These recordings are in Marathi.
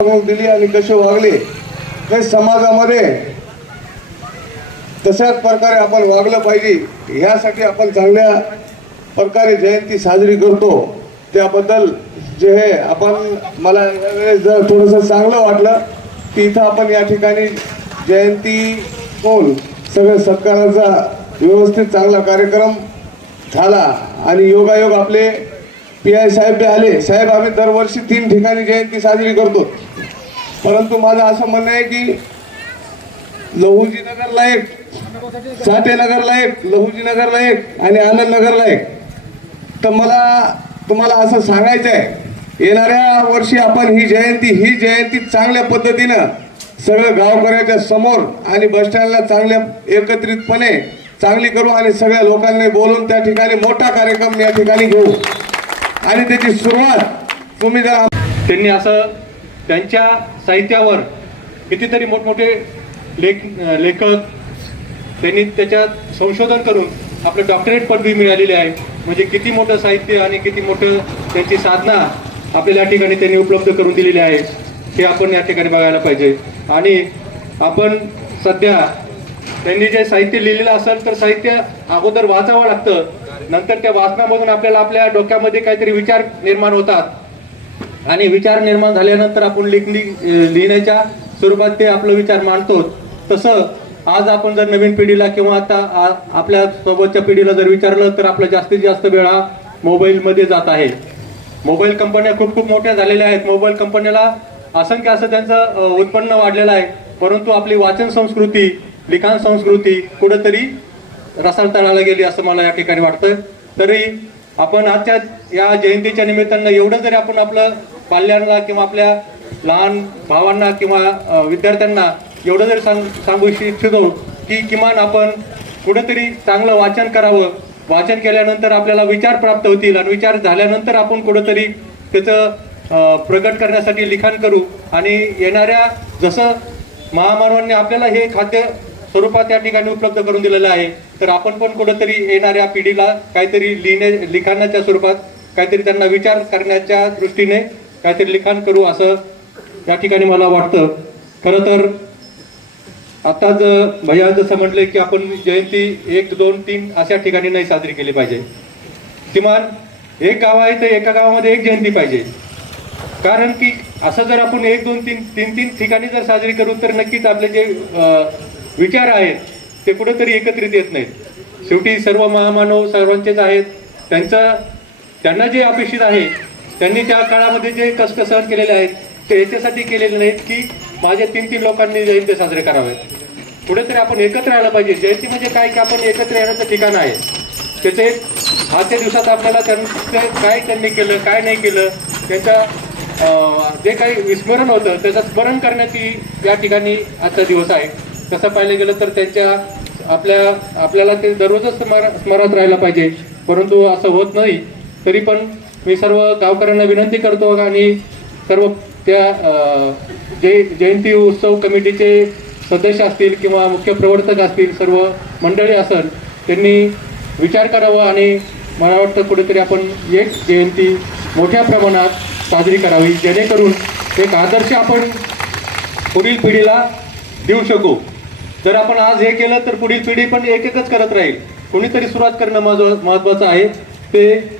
दिली आणि कसे वागले हे समाजामध्ये तशाच प्रकारे आपण वागलं पाहिजे यासाठी आपण चांगल्या प्रकारे जयंती साजरी करतो। त्याबद्दल जे हे आपण मला जर थोडंसं चांगलं वाटलं की इथं आपण या ठिकाणी जयंती होऊन सगळे सत्काराचा व्यवस्थित चांगला कार्यक्रम झाला आणि योगायोग आपले PI साहेब बी आले। साहेब आम्ही दरवर्षी 3 ठिकाणी जयंती साजरी करतो, परंतु माझं असं म्हणणं आहे की लहुजी नगरला एक, साठे नगरला एक, लहुजी नगरला एक आणि आनंद नगरला एक। तर मला तुम्हाला असं सांगायचं आहे येणाऱ्या वर्षी आपण ही जयंती चांगल्या पद्धतीनं सगळं गावकऱ्याच्या समोर आणि बस स्टँडला चांगल्या एकत्रितपणे चांगली करू आणि सगळ्या लोकांनी बोलून त्या ठिकाणी मोठा कार्यक्रम या ठिकाणी घेऊ आणि त्याची सुरुवात तुम्ही जर त्यांनी असं त्यांच्या साहित्यावर कितीतरी मोठमोठे लेखक त्यांनी त्याच्यात संशोधन करून आपलं डॉक्टरेट पदवी मिळालेली आहे। म्हणजे किती मोठं साहित्य आणि किती मोठं त्यांची साधना आपल्याला या ठिकाणी त्यांनी उपलब्ध करून दिलेली आहे हे आपण या ठिकाणी बघायला पाहिजे। आणि आपण सध्या त्यांनी जे साहित्य लिहिलेलं असेल तर साहित्य अगोदर वाचावं लागतं, नंतर त्या वाचनामधून आपल्याला आपल्या डोक्यामध्ये काहीतरी विचार निर्माण होतात आणि विचार निर्माण झाल्यानंतर आपण लिहिण्याच्या स्वरूपात ते आपलं विचार मांडतो। तसं आज आपण जर नवीन पिढीला किंवा आता आपल्या सोबतच्या पिढीला जर विचारलं तर आपला जास्तीत जास्त वेळ हा मोबाईलमध्ये जात आहे। मोबाईल कंपन्या खूप मोठ्या झालेल्या आहेत, मोबाईल कंपन्याला असंख्य असं त्यांचं उत्पन्न वाढलेलं आहे, परंतु आपली वाचन संस्कृती, लिखाण संस्कृती कुठंतरी रसाळताळाला गेली असं मला या ठिकाणी वाटतं। तरी आपण आजच्या या जयंतीच्या निमित्तानं एवढं जरी आपण आपलं पाल्यांना किंवा आपल्या लहान भावांना किंवा विद्यार्थ्यांना एवढं जरी सांगू इच्छितो की किमान आपण कुठंतरी चांगलं वाचन करावं। वाचन केल्यानंतर आपल्याला विचार प्राप्त होतील आणि विचार झाल्यानंतर आपण कुठंतरी त्याचं प्रकट करण्यासाठी लिखाण करू आणि येणाऱ्या जसं महामानवांनी आपल्याला हे खाद्य स्वरूपात या ठिकाणी उपलब्ध करून दिलेलं आहे, तर आपण पण कुठंतरी येणाऱ्या पिढीला काहीतरी लिखाणाच्या स्वरूपात काहीतरी त्यांना विचार करण्याच्या दृष्टीने काहीतरी लिखाण करू असं या ठिकाणी मला वाटतं। खरं तर आताच भैया जसं म्हटले की आपण जयंती 1, 2, 3 अशा ठिकाणी नाही साजरी केली पाहिजे, किमान एक गाव आहे तर एका गावामध्ये एक जयंती पाहिजे। कारण की असं जर आपण 1, 2, 3 ठिकाणी जर साजरी करू तर नक्कीच आपले जे विचार आहेत ते कुठेतरी एकत्रित येत नाहीत। शेवटी सर्व महामानव सर्वांचेच आहेत, त्यांना जे अपेक्षित आहे त्यांनी त्या काळामध्ये जे कष्ट सहन केलेले आहेत ते याच्यासाठी केलेले नाहीत की माझ्या 3 लोकांनी जयंती साजरे करावे। कुठेतरी आपण एकत्र यायला पाहिजे। जयंती म्हणजे काय की आपण एकत्र येण्याचं ठिकाण आहे, त्याचे आजच्या दिवसात आपल्याला काय त्यांनी केलं काय नाही केलं त्यांचा जे काही विस्मरण होतं त्याचं स्मरण करण्याची या ठिकाणी आजचा दिवस आहे। तसं पाहिलं गेलं तर त्यांच्या आपल्याला ते दररोजच स्मरणात राहायला पाहिजे, परंतु असं होत नाही। तरी पण मी सर्व गावकऱ्यांना विनंती करतो आणि सर्व त्या जे जयंती उत्सव कमिटीचे सदस्य असतील किंवा मुख्य प्रवर्तक असतील, सर्व मंडळी असेल, त्यांनी विचार करावा आणि मला वाटतं कुठेतरी आपण एक जयंती मोठ्या प्रमाणात साजरी करावी, जेणेकरून एक आदर्श आपण पुढील पिढीला देऊ शकू। जर आपण आज हे केलं तर पुढील पिढी पण एकच करत राहील। कोणीतरी सुरुवात करणं महत्त्वाचं आहे, ते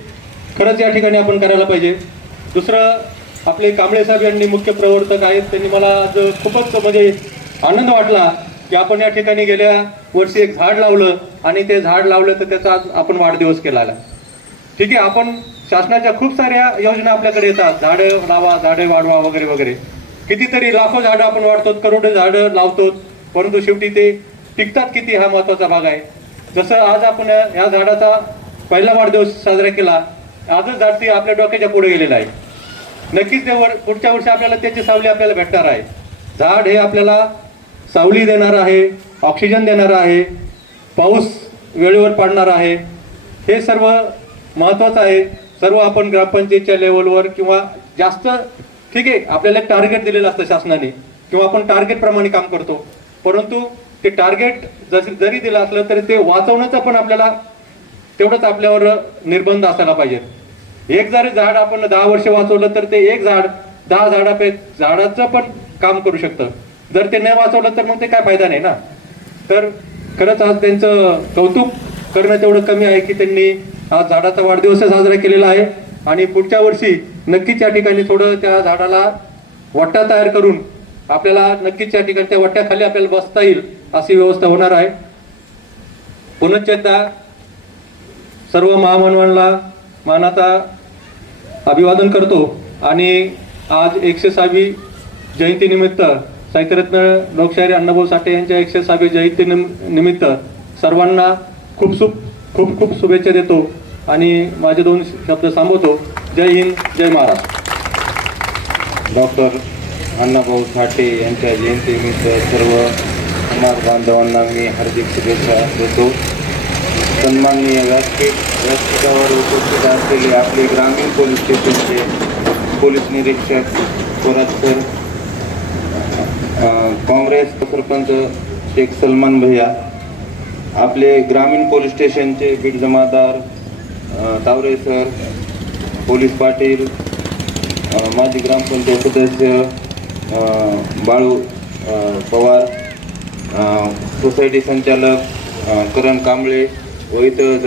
खरंच या ठिकाणी आपण करायला पाहिजे। दुसरं आपले कांबळे साहेब यांनी मुख्य प्रवर्तक आहेत, त्यांनी मला आज खूपच म्हणजे आनंद वाटला की आपण या ठिकाणी गेल्या वर्षी एक झाड लावलं आणि ते झाड लावलं तर त्याचा आज आपण वाढदिवस केला। ठीक आहे, आपण शासनाच्या खूप साऱ्या योजना आपल्याकडे येतात, झाडं लावा, झाडे वाढवा वगैरे वगैरे, कितीतरी लाखो झाडं आपण वाढतो, करोडो झाडं लावतो, परंतु शेवटी ते टिकतात किती हा महत्त्वाचा भाग आहे। जसं आज आपण या झाडाचा पहिला वाढदिवस साजरा केला, आजच झाड ती आपल्या डोक्याच्या पुढे गेलेलं आहे। नक्कीच ते पुढच्या वर्षी आपल्याला त्याची सावली आपल्याला भेटणार आहे। झाड हे आपल्याला सावली देणार आहे, ऑक्सिजन देणार आहे, पाऊस वेळेवर पडणार आहे, हे सर्व महत्त्वाचं आहे। सर्व आपण ग्रामपंचायतच्या लेवलवर किंवा जास्त ठीक आहे आपल्याला एक टार्गेट दिलेलं असतं शासनाने किंवा आपण टार्गेट प्रमाणे काम करतो, परंतु ते टार्गेट जरी दिलं असलं तरी ते वाचवण्याचं पण आपल्याला तेवढंच आपल्यावर निर्बंध असायला पाहिजे। एक जरी झाड आपण 10 वर्ष वाचवलं तर ते एक झाड 10 झाडाचं पण काम करू शकतं. जर ते नाही वाचवलं तर मग ते काय फायदा नाही ना. तर खरंच आज त्यांचं कौतुक करणं तेवढं कमी आहे की त्यांनी आज झाडाचा वाढदिवस साजरा केलेला आहे आणि पुढच्या वर्षी नक्कीच या ठिकाणी थोडं त्या झाडाला वट्टा तयार करून आपल्याला नक्कीच या ठिकाणी त्या वट्ट्याखाली आपल्याला बसता येईल अशी व्यवस्था होणार आहे. पुनश्च एकदा सर्व महामानवांना मानाचा अभिवादन करतो आणि आज 106वी जयंतीनिमित्त साहित्यरत्न लोकशाहीर अण्णाभाऊ साठे यांच्या 106वी जयंती निमित्त सर्वांना खूप खूप शुभेच्छा देतो आणि माझे 2 शब्द थांबवतो. जय हिंद, जय महाराष्ट्र. डॉक्टर अण्णाभाऊ साठे यांच्या जयंतीनिमित्त सर्व समाज बांधवांना मी हार्दिक शुभेच्छा देतो. सन्माननीय व्यासपीठावर उपस्थित असलेले आपले ग्रामीण पोलीस स्टेशनचे पोलीस निरीक्षक थोरात सर, काँग्रेस सरपंच शेख सलमान भैया, आपले ग्रामीण पोलीस स्टेशनचे बीट जमादार तावरे सर, पोलीस पाटील, माजी ग्रामपंचायत सदस्य बाळू पवार, सोसायटी संचालक करण कांबळे व इतर